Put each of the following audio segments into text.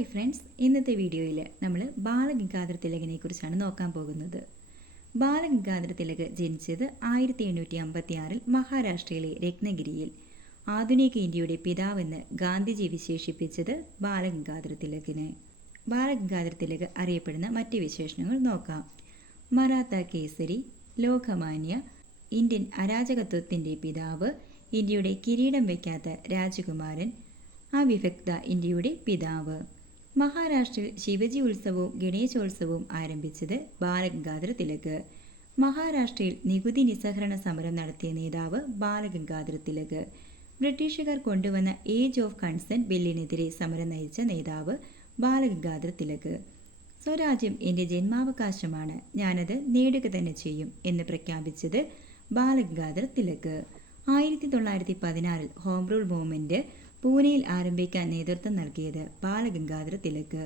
Hi friends, ഇന്നത്തെ വീഡിയോയിൽ നമ്മൾ ബാലഗംഗാധര തിലകിനെ കുറിച്ചാണ് നോക്കാൻ പോകുന്നത്. ബാലഗംഗാധര തിലക് ജനിച്ചത് 1856 മഹാരാഷ്ട്രയിലെ രത്നഗിരിയിൽ. ആധുനിക ഇന്ത്യയുടെ പിതാവെന്ന് ഗാന്ധിജി വിശേഷിപ്പിച്ചത് ബാലഗംഗാധര തിലകിനെ. ബാലഗംഗാധര തിലക് അറിയപ്പെടുന്ന മറ്റ് വിശേഷണങ്ങൾ നോക്കാം. മറാത്ത കേസരി, ലോകമാന്യ, ഇന്ത്യൻ അരാജകത്വത്തിൻ്റെ പിതാവ്, ഇന്ത്യയുടെ കിരീടം വയ്ക്കാത്ത രാജകുമാരൻ, അവിഭക്ത ഇന്ത്യയുടെ പിതാവ്. മഹാരാഷ്ട്രയിൽ ശിവജി ഉത്സവവും ഗണേശോത്സവവും ആരംഭിച്ചത് ബാലഗംഗാധര തിലക്. മഹാരാഷ്ട്രയിൽ നികുതി നിസ്സഹരണ സമരം നടത്തിയ നേതാവ് ബാലഗംഗാധര തിലക്. ബ്രിട്ടീഷുകാർ കൊണ്ടുവന്ന ഏജ് ഓഫ് കൺസെന്റ് ബില്ലിനെതിരെ സമരം നയിച്ച നേതാവ് ബാലഗംഗാധര തിലക്. സ്വരാജ്യം എൻ്റെ ജന്മാവകാശമാണ്, ഞാനത് നേടുക തന്നെ ചെയ്യും എന്ന് പ്രഖ്യാപിച്ചത് Balagangadhara Tilak. 1916 home rule movement പൂനെയിൽ ആരംഭിക്കാൻ നേതൃത്വം നൽകിയത് ബാലഗംഗാധര തിലക്.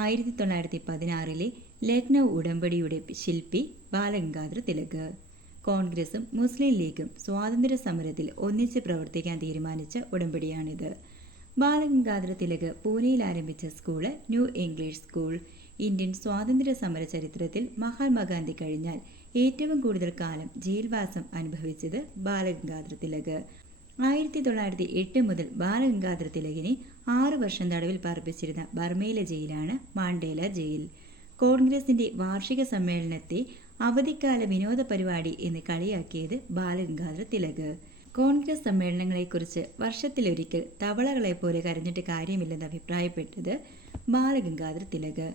1916 ലക്നൗ ഉടമ്പടിയുടെ ശില്പി ബാലഗംഗാധര തിലക്. കോൺഗ്രസും മുസ്ലിം ലീഗും സ്വാതന്ത്ര്യ സമരത്തിൽ ഒന്നിച്ച് പ്രവർത്തിക്കാൻ തീരുമാനിച്ച ഉടമ്പടിയാണിത്. ബാലഗംഗാധര തിലക് പൂനെയിൽ ആരംഭിച്ച school new English school. Indian സ്വാതന്ത്ര്യ സമര ചരിത്രത്തിൽ മഹാത്മാഗാന്ധി കഴിഞ്ഞാൽ ഏറ്റവും കൂടുതൽ കാലം ജയിൽവാസം അനുഭവിച്ചത് ബാലഗംഗാധര തിലക്. 1908 മുതൽ ബാലഗംഗാധര തിലകിനെ 6 വർഷം തടവിൽ പാർപ്പിച്ചിരുന്ന ബർമയിലെ ജയിലാണ് മാണ്ടേല ജയിൽ. കോൺഗ്രസിന്റെ വാർഷിക സമ്മേളനത്തെ അവധിക്കാല വിനോദ പരിപാടി എന്ന് കളിയാക്കിയത് ബാലഗംഗാധര തിലക്. കോൺഗ്രസ് സമ്മേളനങ്ങളെക്കുറിച്ച് വർഷത്തിലൊരിക്കൽ തവളകളെപ്പോലെ കരഞ്ഞിട്ട് കാര്യമില്ലെന്ന് അഭിപ്രായപ്പെട്ടത് ബാലഗംഗാധര തിലക്.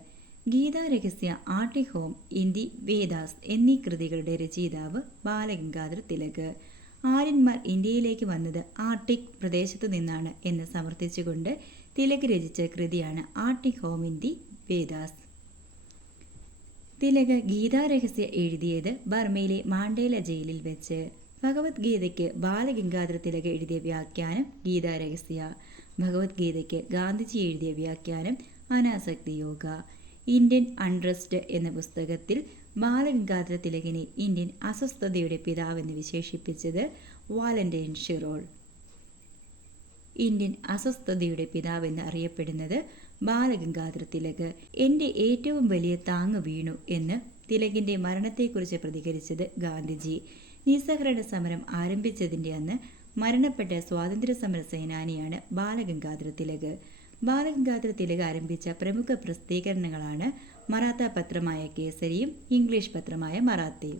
ഗീതാരഹസ്യ, ആർട്ടിക് ഹോം, ഇന്ദി വേദാസ് എന്നീ കൃതികളുടെ രചയിതാവ് ബാലഗംഗാധര തിലക്. ആര്യന്മാർ ഇന്ത്യയിലേക്ക് വന്നത് ആർട്ടിക് പ്രദേശത്തു നിന്നാണ് എന്ന് സമർത്ഥിച്ചുകൊണ്ട് തിലക് രചിച്ച കൃതിയാണ് ആർട്ടിക് ഹോം ഇന്ദി വേദാസ്. തിലക് ഗീതാരഹസ്യ എഴുതിയത് ബർമയിലെ മാണ്ടേല ജയിലിൽ വെച്ച്. ഭഗവത്ഗീതയ്ക്ക് ബാലഗംഗാധര തിലക് എഴുതിയ വ്യാഖ്യാനം ഗീതാരഹസ്യ. ഭഗവത്ഗീതയ്ക്ക് ഗാന്ധിജി എഴുതിയ വ്യാഖ്യാനം അനാസക്തി യോഗ. ഇന്ത്യൻ അൺട്രസ്റ്റ് എന്ന പുസ്തകത്തിൽ ബാലഗംഗാധര തിലകിനെ ഇന്ത്യൻ അസ്വസ്ഥതയുടെ പിതാവെന്ന് വിശേഷിപ്പിച്ചത് വാലന്റൈൻ ഷിറോൾ. ഇന്ത്യൻ അസ്വസ്ഥതയുടെ പിതാവെന്ന് അറിയപ്പെടുന്നത് ബാലഗംഗാധര തിലക്. എൻ്റെ ഏറ്റവും വലിയ താങ്ങ് വീണു എന്ന് തിലകിൻ്റെ മരണത്തെക്കുറിച്ച് പ്രതികരിച്ചത് ഗാന്ധിജി. നിസ്സഹരണ സമരം ആരംഭിച്ചതിൻ്റെ അന്ന് മരണപ്പെട്ട സ്വാതന്ത്ര്യ സമര സേനാനിയാണ് ബാലഗംഗാധര തിലക്. ബാലഗംഗാധര തിലക് ആരംഭിച്ച പ്രമുഖ പ്രസിദ്ധീകരണങ്ങളാണ് മറാത്ത പത്രമായ കേസരിയും ഇംഗ്ലീഷ് പത്രമായ മറാത്തയും.